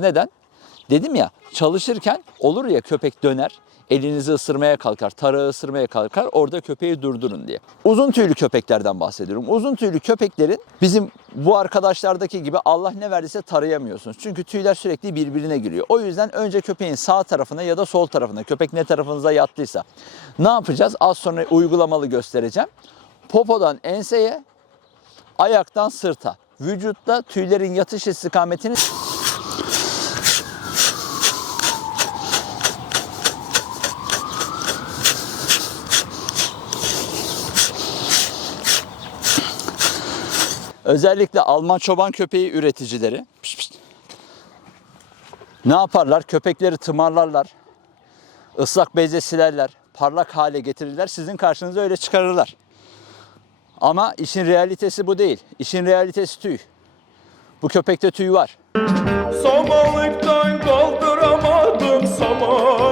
Neden? Dedim ya çalışırken olur ya köpek döner, elinizi ısırmaya kalkar, tarağı ısırmaya kalkar, orada köpeği durdurun diye. Uzun tüylü köpeklerden bahsediyorum. Uzun tüylü köpeklerin bizim bu arkadaşlardaki gibi Allah ne verdiyse tarayamıyorsunuz. Çünkü tüyler sürekli birbirine giriyor. O yüzden önce köpeğin sağ tarafına ya da sol tarafına, köpek ne tarafınıza yattıysa ne yapacağız? Az sonra uygulamalı göstereceğim. Popodan enseye, ayaktan sırta. Vücutta tüylerin yatış istikametini Özellikle Alman çoban köpeği üreticileri pişt pişt, ne yaparlar? Köpekleri tımarlarlar. ıslak bezle silerler. Parlak hale getirirler. Sizin karşınıza öyle çıkarırlar. Ama işin realitesi bu değil. İşin realitesi tüy. Bu köpekte tüy var. Samanlıktan kaldıramadım samanı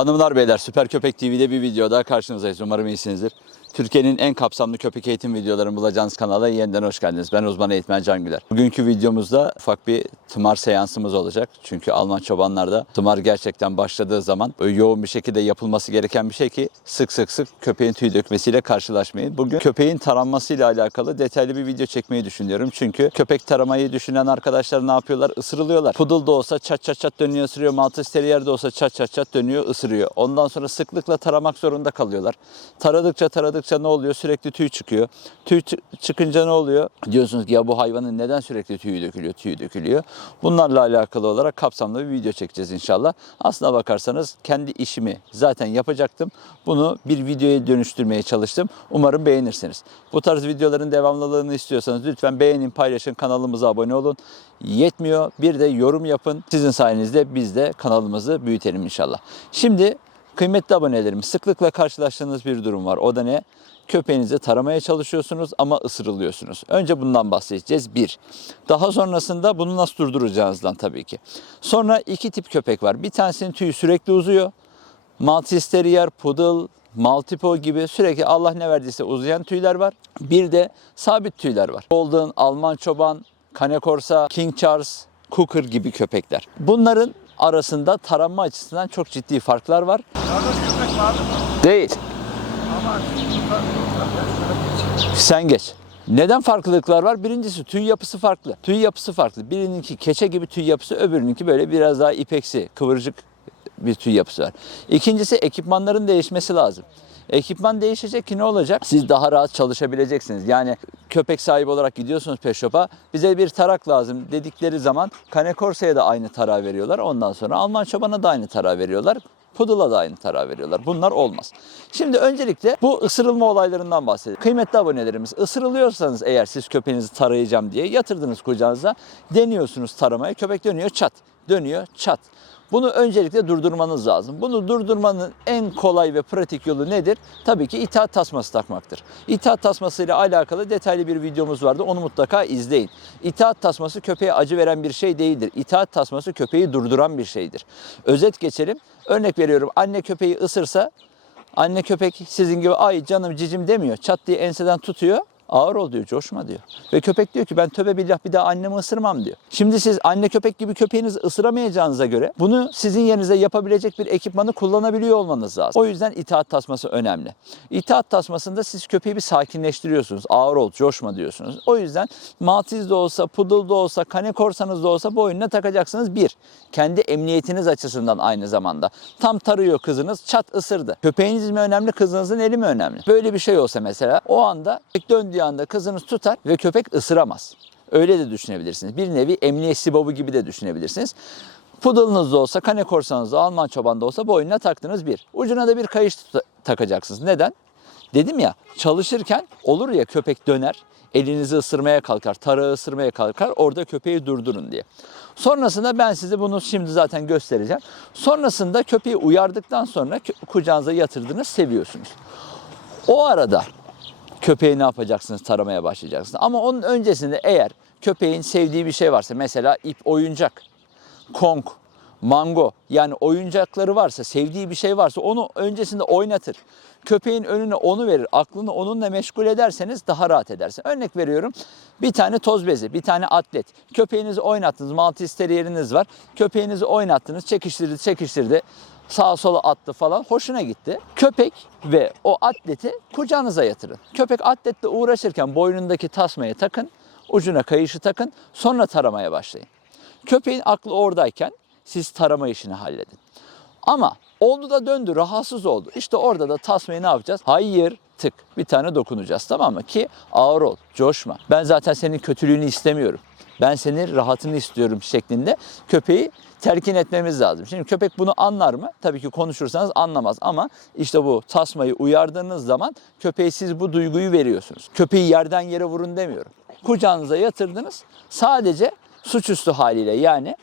Hanımlar beyler Süper Köpek TV'de bir videoda karşınızdayız. Umarım iyisinizdir. Türkiye'nin en kapsamlı köpek eğitim videolarını bulacağınız kanala yeniden hoş geldiniz. Ben uzman eğitmen Can Güler. Bugünkü videomuzda ufak bir tımar seansımız olacak. Çünkü Alman çobanlarda tımar gerçekten başladığı zaman böyle yoğun bir şekilde yapılması gereken bir şey ki sık sık sık köpeğin tüy dökmesiyle karşılaşmayın. Bugün köpeğin taranmasıyla alakalı detaylı bir video çekmeyi düşünüyorum. Çünkü köpek taramayı düşünen arkadaşlar ne yapıyorlar? Isırılıyorlar. Poodle da olsa çat çat çat dönüyor ısırıyor. Maltese Terrier de olsa çat çat çat dönüyor ısırıyor. Ondan sonra sıklıkla taramak zorunda kalıyorlar. Taradıkça taradıkça ne oluyor? Sürekli tüy çıkıyor. Tüy çı- çıkınca ne oluyor? Diyorsunuz ki ya bu hayvanın neden sürekli tüyü dökülüyor, tüyü dökülüyor. Bunlarla alakalı olarak kapsamlı bir video çekeceğiz inşallah. Aslına bakarsanız kendi işimi zaten yapacaktım. Bunu bir videoya dönüştürmeye çalıştım. Umarım beğenirsiniz. Bu tarz videoların devamlılığını istiyorsanız lütfen beğenin, paylaşın, kanalımıza abone olun. Yetmiyor. Bir de yorum yapın. Sizin sayenizde biz de kanalımızı büyütelim inşallah. Şimdi Kıymetli abonelerimiz sıklıkla karşılaştığınız bir durum var. O da ne? Köpeğinizi taramaya çalışıyorsunuz ama ısırılıyorsunuz. Önce bundan bahsedeceğiz. Bir. Daha sonrasında bunu nasıl durduracağınızdan tabii ki. Sonra iki tip köpek var. Bir tanesinin tüyü sürekli uzuyor. Maltese Terrier, Poodle, Maltipo gibi sürekli Allah ne verdiyse uzayan tüyler var. Bir de sabit tüyler var. Golden, Alman Çoban, Cane Corsa, King Charles, Cooker gibi köpekler. Bunların arasında taranma açısından çok ciddi farklar var. Değil. Sen geç. Neden farklılıklar var? Birincisi tüy yapısı farklı. Tüy yapısı farklı. Birininki keçe gibi tüy yapısı, öbürününki böyle biraz daha ipeksi, kıvırcık bir tüy yapısı var. İkincisi ekipmanların değişmesi lazım. Ekipman değişecek ki ne olacak? Siz daha rahat çalışabileceksiniz. Yani köpek sahibi olarak gidiyorsunuz pet shop'a. Bize bir tarak lazım dedikleri zaman Cane Corsa'ya da aynı tarağı veriyorlar. Ondan sonra Alman çobana da aynı tarağı veriyorlar. Poodle'a da aynı tarağı veriyorlar. Bunlar olmaz. Şimdi öncelikle bu ısırılma olaylarından bahsedelim. Kıymetli abonelerimiz ısırılıyorsanız eğer siz köpeğinizi tarayacağım diye yatırdınız kucağınıza deniyorsunuz taramaya. Köpek dönüyor çat. Dönüyor çat. Bunu öncelikle durdurmanız lazım. Bunu durdurmanın en kolay ve pratik yolu nedir? Tabii ki itaat tasması takmaktır. İtaat tasması ile alakalı detaylı bir videomuz vardı. Onu mutlaka izleyin. İtaat tasması köpeğe acı veren bir şey değildir. İtaat tasması köpeği durduran bir şeydir. Özet geçelim. Örnek veriyorum. Anne köpeği ısırsa Anne köpek sizin gibi ay canım cicim demiyor. Çat diye enseden tutuyor. Ağır ol diyor, coşma diyor. Ve köpek diyor ki ben töbe billah bir daha annemi ısırmam diyor. Şimdi siz anne köpek gibi köpeğinizi ısıramayacağınıza göre bunu sizin yerinize yapabilecek bir ekipmanı kullanabiliyor olmanız lazım. O yüzden itaat tasması önemli. İtaat tasmasında siz köpeği bir sakinleştiriyorsunuz. Ağır ol, coşma diyorsunuz. O yüzden Maltese de olsa, Poodle da olsa, Cane Corsa'nız da olsa boynuna takacaksınız. Bir, kendi emniyetiniz açısından aynı zamanda. Tam tarıyor kızınız, çat ısırdı. Köpeğiniz mi önemli, kızınızın eli mi önemli? Böyle bir şey olsa mesela o anda köpek döndüğü anda kızınız tutar ve köpek ısıramaz. Öyle de düşünebilirsiniz. Bir nevi emniyet sibobu gibi de düşünebilirsiniz. Poodle'ınız da olsa, Cane Corsa'nız da, Alman çoban da olsa boynuna taktınız bir. Ucuna da bir kayış takacaksınız. Neden? Dedim ya çalışırken olur ya köpek döner, elinizi ısırmaya kalkar, tarağı ısırmaya kalkar, orada köpeği durdurun diye. Sonrasında ben size bunu şimdi zaten göstereceğim. Sonrasında köpeği uyardıktan sonra kucağınıza yatırdınız, seviyorsunuz. O arada köpeği ne yapacaksınız? Taramaya başlayacaksınız. Ama onun öncesinde eğer köpeğin sevdiği bir şey varsa mesela ip oyuncak, kong, mango yani oyuncakları varsa, sevdiği bir şey varsa onu öncesinde oynatır. Köpeğin önüne onu verir, aklını onunla meşgul ederseniz daha rahat edersin. Örnek veriyorum bir tane toz bezi, bir tane atlet. Köpeğinizi oynattınız, Maltese teriyeriniz var. Köpeğinizi oynattınız, çekiştirdi, çekiştirdi sağa sola attı falan hoşuna gitti. Köpek ve o atleti kucağınıza yatırın. Köpek atletle uğraşırken boynundaki tasmayı takın, ucuna kayışı takın, sonra taramaya başlayın. Köpeğin aklı oradayken siz tarama işini halledin. Ama oldu da döndü, rahatsız oldu. İşte orada da tasmayı ne yapacağız? Hayır, tık bir tane dokunacağız tamam mı? Ki ağır ol, coşma. Ben zaten senin kötülüğünü istemiyorum. Ben senin rahatını istiyorum şeklinde köpeği telkin etmemiz lazım. Şimdi köpek bunu anlar mı? Tabii ki konuşursanız anlamaz ama işte bu tasmayı uyardığınız zaman köpeğe siz bu duyguyu veriyorsunuz. Köpeği yerden yere vurun demiyorum. Kucağınıza yatırdınız. Sadece suçüstü haliyle yani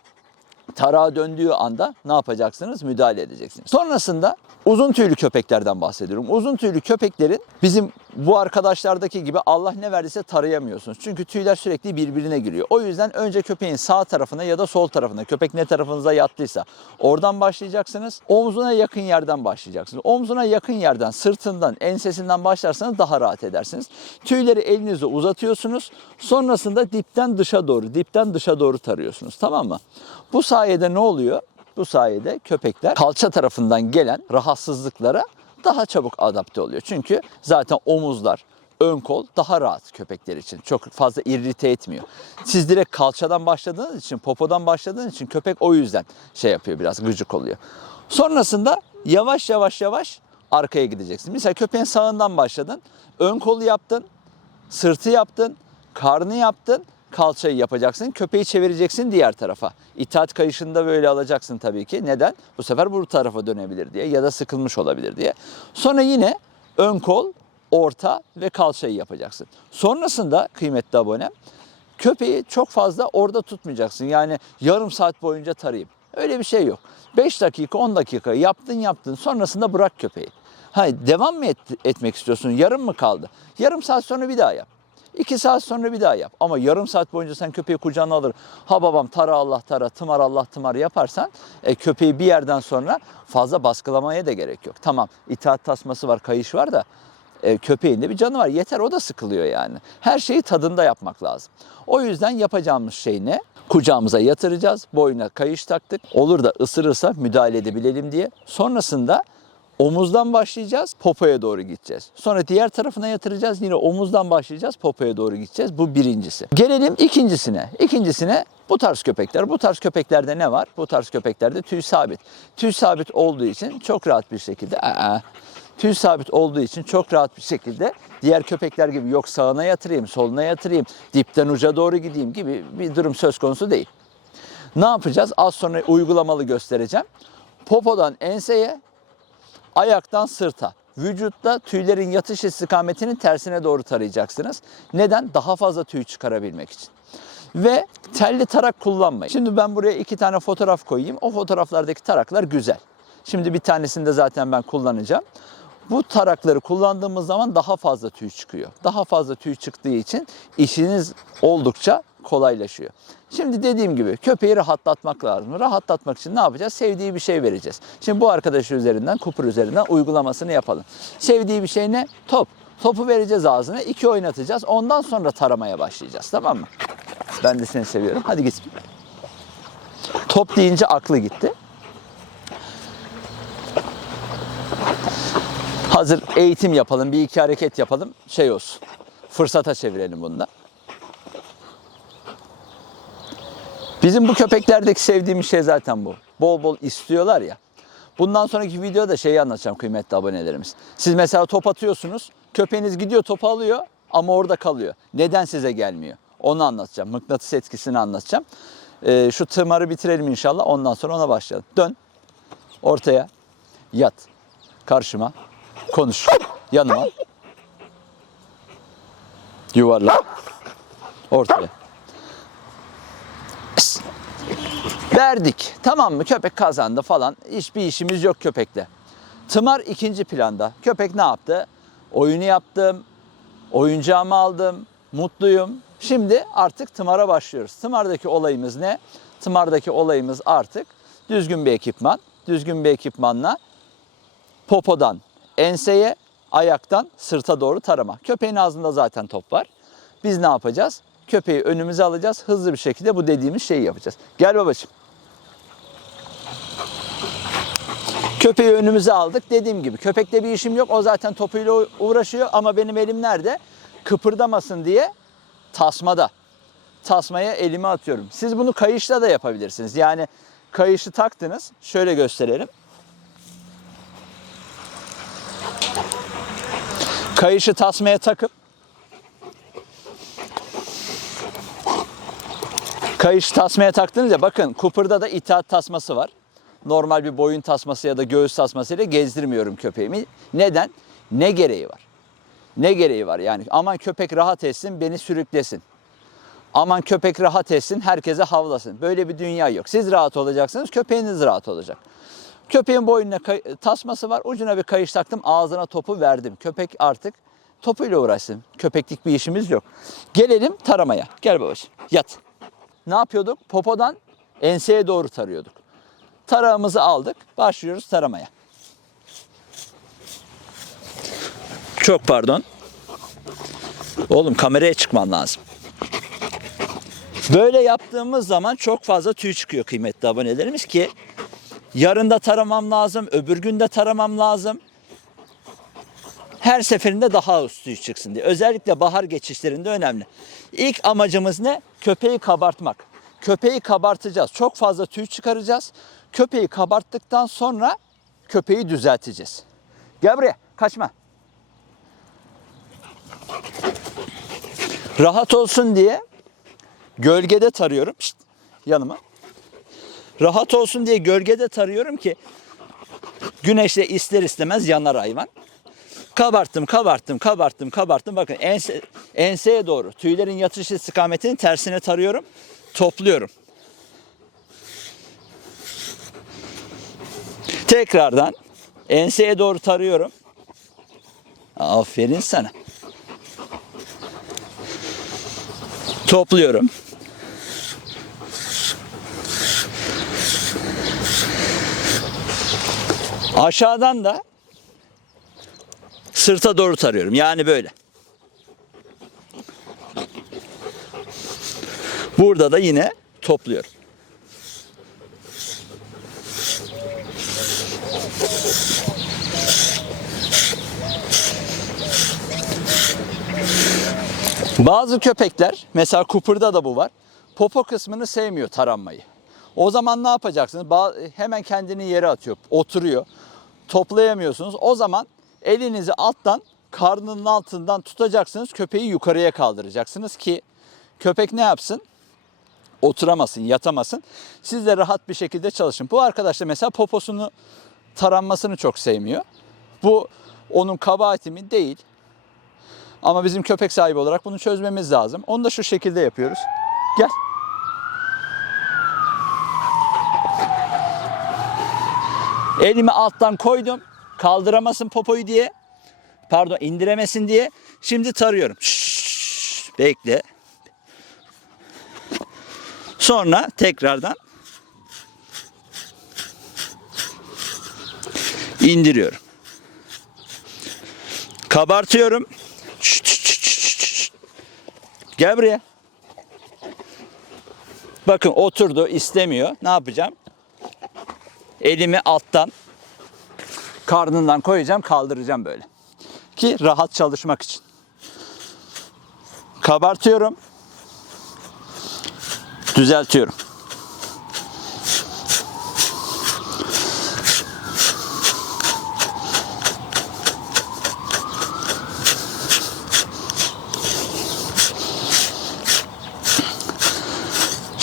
tarağa döndüğü anda ne yapacaksınız? Müdahale edeceksiniz. Sonrasında uzun tüylü köpeklerden bahsediyorum. Uzun tüylü köpeklerin bizim bu arkadaşlardaki gibi Allah ne verdiyse tarayamıyorsunuz. Çünkü tüyler sürekli birbirine giriyor. O yüzden önce köpeğin sağ tarafına ya da sol tarafına köpek ne tarafınıza yattıysa oradan başlayacaksınız. Omzuna yakın yerden başlayacaksınız. Omzuna yakın yerden, sırtından, ensesinden başlarsanız daha rahat edersiniz. Tüyleri elinizle uzatıyorsunuz. Sonrasında dipten dışa doğru, dipten dışa doğru tarıyorsunuz. Tamam mı? Bu sayede ne oluyor? Bu sayede köpekler kalça tarafından gelen rahatsızlıklara daha çabuk adapte oluyor. Çünkü zaten omuzlar, ön kol daha rahat köpekler için. Çok fazla irrite etmiyor. Siz direkt kalçadan başladığınız için, popodan başladığınız için köpek o yüzden şey yapıyor biraz gıcık oluyor. Sonrasında yavaş yavaş yavaş arkaya gideceksin. Mesela köpeğin sağından başladın, ön kolu yaptın, sırtı yaptın, karnı yaptın, kalçayı yapacaksın. Köpeği çevireceksin diğer tarafa. İtaat kayışında böyle alacaksın tabii ki. Neden? Bu sefer bu tarafa dönebilir diye ya da sıkılmış olabilir diye. Sonra yine ön kol, orta ve kalçayı yapacaksın. Sonrasında kıymetli abonem köpeği çok fazla orada tutmayacaksın. Yani yarım saat boyunca tarayayım. Öyle bir şey yok. 5 dakika 10 dakika yaptın yaptın sonrasında bırak köpeği. Hayır devam mı et- etmek istiyorsun? Yarım mı kaldı? Yarım saat sonra bir daha yap. İki saat sonra bir daha yap. Ama yarım saat boyunca sen köpeği kucağına alır. Ha babam tara Allah tara, tımar Allah tımar yaparsan e, köpeği bir yerden sonra fazla baskılamaya da gerek yok. Tamam itaat tasması var, kayış var da e, köpeğin de bir canı var. Yeter o da sıkılıyor yani. Her şeyi tadında yapmak lazım. O yüzden yapacağımız şey ne? Kucağımıza yatıracağız. Boyuna kayış taktık. Olur da ısırırsa müdahale edebilelim diye. Sonrasında omuzdan başlayacağız. Popoya doğru gideceğiz. Sonra diğer tarafına yatıracağız. Yine omuzdan başlayacağız. Popoya doğru gideceğiz. Bu birincisi. Gelelim ikincisine. İkincisine bu tarz köpekler. Bu tarz köpeklerde ne var? Bu tarz köpeklerde tüy sabit. Tüy sabit olduğu için çok rahat bir şekilde aa, tüy sabit olduğu için çok rahat bir şekilde diğer köpekler gibi yok sağına yatırayım, soluna yatırayım, dipten uca doğru gideyim gibi bir durum söz konusu değil. Ne yapacağız? Az sonra uygulamalı göstereceğim. Popodan enseye, ayaktan sırta. Vücutta tüylerin yatış istikametinin tersine doğru tarayacaksınız. Neden? Daha fazla tüy çıkarabilmek için. Ve telli tarak kullanmayın. Şimdi ben buraya iki tane fotoğraf koyayım. O fotoğraflardaki taraklar güzel. Şimdi bir tanesini de zaten ben kullanacağım. Bu tarakları kullandığımız zaman daha fazla tüy çıkıyor. Daha fazla tüy çıktığı için işiniz oldukça kolaylaşıyor. Şimdi dediğim gibi köpeği rahatlatmak lazım. Rahatlatmak için ne yapacağız? Sevdiği bir şey vereceğiz. Şimdi bu arkadaşı üzerinden, kupur üzerinden uygulamasını yapalım. Sevdiği bir şey ne? Top. Topu vereceğiz ağzına, iki oynatacağız. Ondan sonra taramaya başlayacağız. Tamam mı? Ben de seni seviyorum. Hadi git. Top deyince aklı gitti. Hazır eğitim yapalım, bir iki hareket yapalım. Şey olsun. Fırsata çevirelim bunu da. Bizim bu köpeklerdeki sevdiğimiz şey zaten bu. Bol bol istiyorlar ya. Bundan sonraki videoda şeyi anlatacağım kıymetli abonelerimiz. Siz mesela top atıyorsunuz. Köpeğiniz gidiyor topu alıyor ama orada kalıyor. Neden size gelmiyor? Onu anlatacağım. Mıknatıs etkisini anlatacağım. Ee, şu tımarı bitirelim inşallah. Ondan sonra ona başlayalım. Dön. Ortaya. Yat. Karşıma. Konuş. Yanıma. Yuvarla. Ortaya. Verdik. Tamam mı? Köpek kazandı falan. Hiçbir işimiz yok köpekle. Tımar ikinci planda. Köpek ne yaptı? Oyunu yaptım. Oyuncağımı aldım. Mutluyum. Şimdi artık tımara başlıyoruz. Tımardaki olayımız ne? Tımardaki olayımız artık düzgün bir ekipman, düzgün bir ekipmanla popodan enseye, ayaktan sırta doğru tarama. Köpeğin ağzında zaten top var. Biz ne yapacağız? Köpeği önümüze alacağız. Hızlı bir şekilde bu dediğimiz şeyi yapacağız. Gel babacığım. Köpeği önümüze aldık. Dediğim gibi köpekle bir işim yok. O zaten topuyla uğraşıyor ama benim elim nerede? Kıpırdamasın diye tasmada. Tasmaya elimi atıyorum. Siz bunu kayışla da yapabilirsiniz. Yani kayışı taktınız. Şöyle gösterelim. Kayışı tasmaya takıp Kayış tasmaya taktınız ya bakın kupırda da itaat tasması var. Normal bir boyun tasması ya da göğüs tasmasıyla gezdirmiyorum köpeğimi. Neden? Ne gereği var? Ne gereği var? Yani aman köpek rahat etsin, beni sürüklesin. Aman köpek rahat etsin, herkese havlasın. Böyle bir dünya yok. Siz rahat olacaksınız, köpeğiniz rahat olacak. Köpeğin boynuna tasması var. Ucuna bir kayış taktım. Ağzına topu verdim. Köpek artık topuyla uğraşsın. Köpeklik bir işimiz yok. Gelelim taramaya. Gel babacığım. Yat. Ne yapıyorduk? Popodan enseye doğru tarıyorduk. Tarağımızı aldık. Başlıyoruz taramaya. Çok pardon. Oğlum kameraya çıkman lazım. Böyle yaptığımız zaman çok fazla tüy çıkıyor kıymetli abonelerimiz ki yarın da taramam lazım, öbür gün de taramam lazım. Her seferinde daha az tüy çıksın diye. Özellikle bahar geçişlerinde önemli. İlk amacımız ne? Köpeği kabartmak. Köpeği kabartacağız. Çok fazla tüy çıkaracağız. Köpeği kabarttıktan sonra köpeği düzelteceğiz. Gel buraya, kaçma. Rahat olsun diye gölgede tarıyorum. Şşt, yanıma. Rahat olsun diye gölgede tarıyorum ki güneşle ister istemez yanar hayvan. Kabarttım, kabarttım, kabarttım, kabarttım. Bakın ense, enseye doğru tüylerin yatış istikametinin tersine tarıyorum. Topluyorum. Tekrardan enseye doğru tarıyorum. Aferin sana. Topluyorum. Aşağıdan da sırta doğru tarıyorum. Yani böyle. Burada da yine topluyorum. Bazı köpekler, mesela kupırda da bu var. Popo kısmını sevmiyor taranmayı. O zaman ne yapacaksınız? Ba- Hemen kendini yere atıyor, oturuyor. Toplayamıyorsunuz. O zaman elinizi alttan, karnının altından tutacaksınız. Köpeği yukarıya kaldıracaksınız ki köpek ne yapsın? Oturamasın, yatamasın. Siz de rahat bir şekilde çalışın. Bu arkadaş da mesela poposunu taranmasını çok sevmiyor. Bu onun kabahati mi? Değil. Ama bizim köpek sahibi olarak bunu çözmemiz lazım. Onu da şu şekilde yapıyoruz. Gel. Elimi alttan koydum. Kaldıramasın popoyu diye. Pardon indiremesin diye. Şimdi tarıyorum. Şşş, bekle. Sonra tekrardan indiriyorum. Kabartıyorum. Şşt, şşt, şşt, şşt. Gel buraya. Bakın oturdu istemiyor. Ne yapacağım? Elimi alttan karnından koyacağım kaldıracağım böyle. Ki rahat çalışmak için. Kabartıyorum. Düzeltiyorum.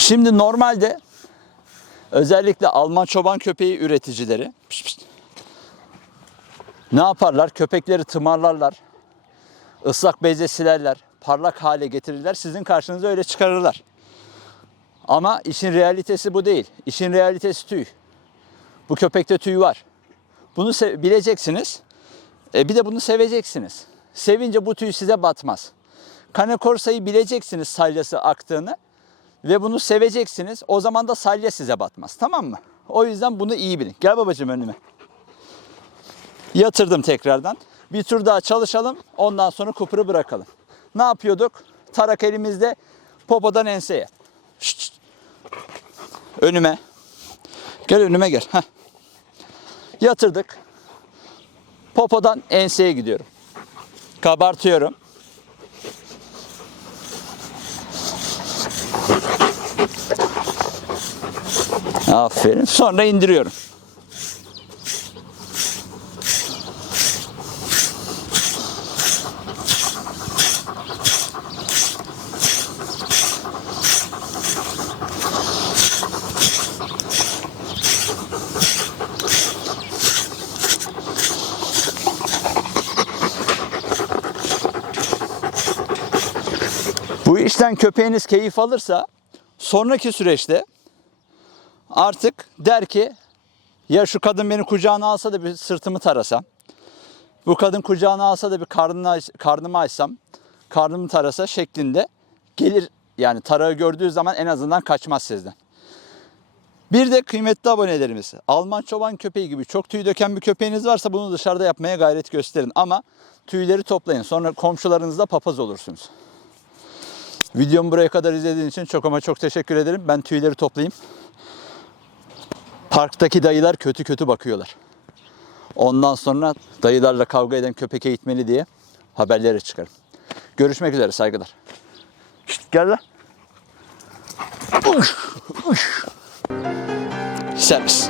Şimdi normalde özellikle Alman çoban köpeği üreticileri pişt pişt, ne yaparlar? Köpekleri tımarlarlar. ıslak bezle silerler. Parlak hale getirirler. Sizin karşınıza öyle çıkarırlar. Ama işin realitesi bu değil. İşin realitesi tüy. Bu köpekte tüy var. Bunu bileceksiniz. E, bir de bunu seveceksiniz. Sevince bu tüy size batmaz. Kane Corsa'yı bileceksiniz salyası aktığını ve bunu seveceksiniz. O zaman da salya size batmaz. Tamam mı? O yüzden bunu iyi bilin. Gel babacığım önüme. Yatırdım tekrardan. Bir tur daha çalışalım. Ondan sonra kupuru bırakalım. Ne yapıyorduk? Tarak elimizde popodan enseye. Şşt, şşt. Önüme. Gel önüme gel. Heh. Yatırdık. Popodan enseye gidiyorum. Kabartıyorum. Aferin. Sonra indiriyorum. Bu işten köpeğiniz keyif alırsa sonraki süreçte artık der ki ya şu kadın beni kucağına alsa da bir sırtımı tarasam. Bu kadın kucağına alsa da bir karnını, karnımı açsam. Karnımı tarasa şeklinde gelir. Yani tarağı gördüğü zaman en azından kaçmaz sizden. Bir de kıymetli abonelerimiz. Alman çoban köpeği gibi çok tüy döken bir köpeğiniz varsa bunu dışarıda yapmaya gayret gösterin. Ama tüyleri toplayın. Sonra komşularınızla papaz olursunuz. Videomu buraya kadar izlediğin için çok ama çok teşekkür ederim. Ben tüyleri toplayayım. Parktaki dayılar kötü kötü bakıyorlar. Ondan sonra dayılarla kavga eden köpek eğitmeni diye haberlere çıkarım. Görüşmek üzere saygılar. Şşt, gel lan. Servis.